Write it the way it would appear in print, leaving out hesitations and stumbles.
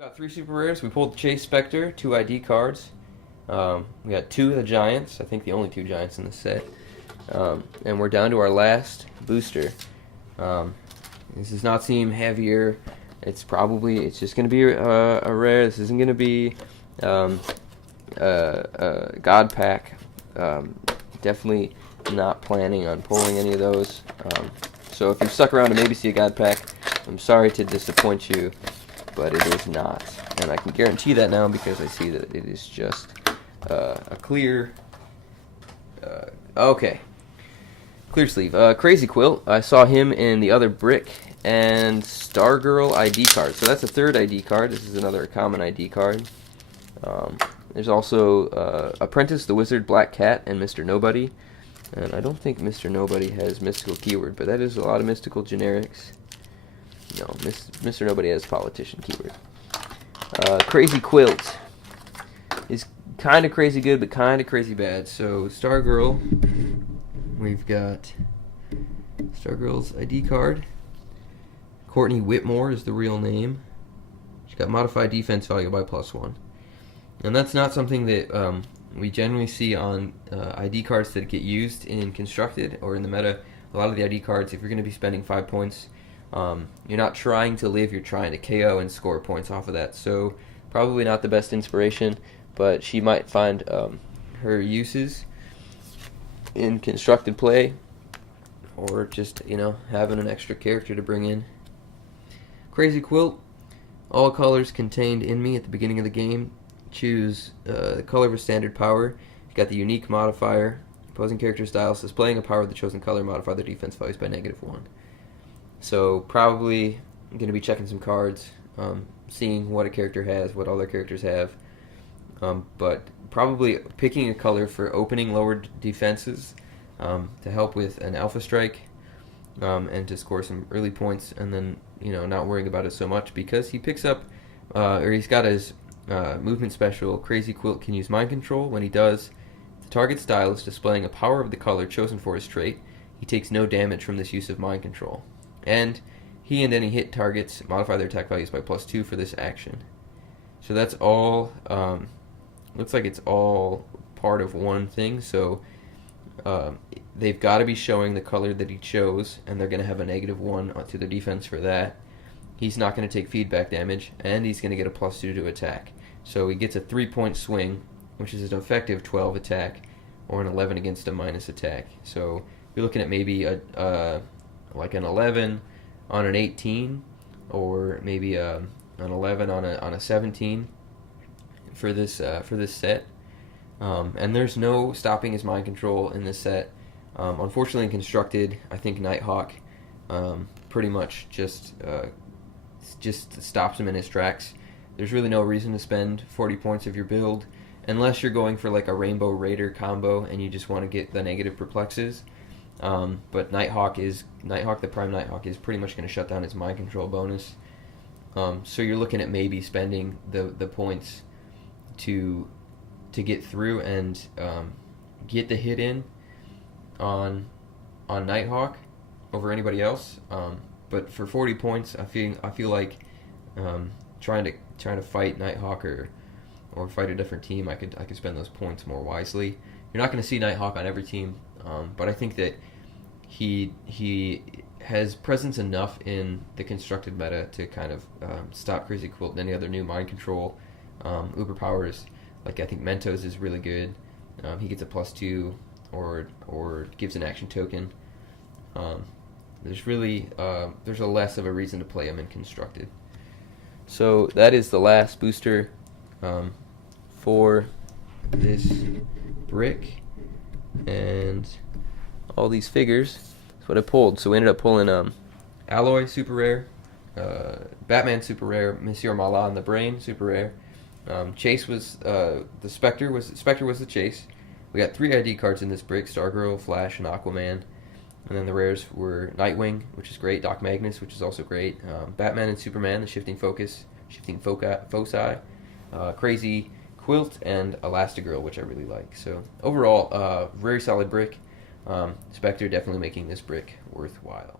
Got 3 super rares. We pulled the Chase Spectre, 2 ID cards. We got 2 of the Giants. I think the only 2 Giants in the set. And we're down to our last booster. This does not seem heavier. It's just going to be a rare. This isn't going to be a God Pack. Definitely not planning on pulling any of those. So if you stuck around to maybe see a God Pack, I'm sorry to disappoint you, but it is not. And I can guarantee that now because I see that it is just a clear... okay. Clear sleeve. Crazy Quilt. I saw him in the other brick. And Stargirl ID card. So that's a 3rd ID card. This is another common ID card. There's also Apprentice, the Wizard, Black Cat, and Mr. Nobody. And I don't think Mr. Nobody has mystical keyword, but that is a lot of mystical generics. No, Mr. Nobody has politician keyword. Crazy Quilt is kind of crazy good, but kind of crazy bad. So Stargirl, we've got Stargirl's ID card. Courtney Whitmore is the real name. She's got modified defense value by +1. And that's not something that we generally see on ID cards that get used in Constructed or in the meta. A lot of the ID cards, if you're going to be spending 5 points, you're not trying to live, you're trying to KO and score points off of that. So probably not the best inspiration, but she might find her uses in Constructed play, or just, having an extra character to bring in. Crazy Quilt, all colors contained in me at the beginning of the game. Choose the color of a standard power. You've got the unique modifier. Opposing character styles displaying a power of the chosen color modify their defense values by -1. So probably I'm going to be checking some cards, seeing what a character has, what other characters have, but probably picking a color for opening lower defenses to help with an Alpha Strike and to score some early points, and then not worrying about it so much because he picks up, or he's got his movement special. Crazy Quilt can use Mind Control. When he does, the target style is displaying a power of the color chosen for his trait. He takes no damage from this use of Mind Control. And he and any hit targets modify their attack values by +2 for this action. So that's all, looks like it's all part of one thing. So they've got to be showing the color that he chose, and they're going to have a -1 to their defense for that. He's not going to take feedback damage, and he's going to get a +2 to attack. So he gets a 3-point swing, which is an effective 12 attack, or an 11 against a minus attack. So you're looking at maybe like an 11 on an 18, or maybe an 11 on a 17 for this set. And there's no stopping his Mind Control in this set. Unfortunately, in Constructed, I think Nighthawk pretty much just stops him in his tracks. There's really no reason to spend 40 points of your build unless you're going for like a Rainbow Raider combo and you just want to get the negative perplexes. But Nighthawk, the Prime Nighthawk, is pretty much going to shut down his Mind Control bonus. So you're looking at maybe spending the points to get through and get the hit in on Nighthawk over anybody else. But for 40 points, I feel like trying to fight Nighthawk or fight a different team, I could spend those points more wisely. You're not going to see Nighthawk on every team, but I think that he has presence enough in the Constructed meta to kind of stop Crazy Quilt and any other new Mind Control uber powers. Like I think Mentos is really good. He gets a +2 or gives an action token. There's a less of a reason to play him in Constructed. So that is the last booster for this brick, and all these figures. That's what I pulled. So we ended up pulling Alloy Super Rare, Batman Super Rare, Monsieur Mallah and the Brain Super Rare. Chase was the Spectre was the Chase. We got 3 ID cards in this brick: Stargirl, Flash, and Aquaman. And then the rares were Nightwing, which is great, Doc Magnus, which is also great, Batman and Superman, the shifting foci, Crazy Quilt, and Elastigirl, which I really like. So overall, very solid brick. Spectre definitely making this brick worthwhile.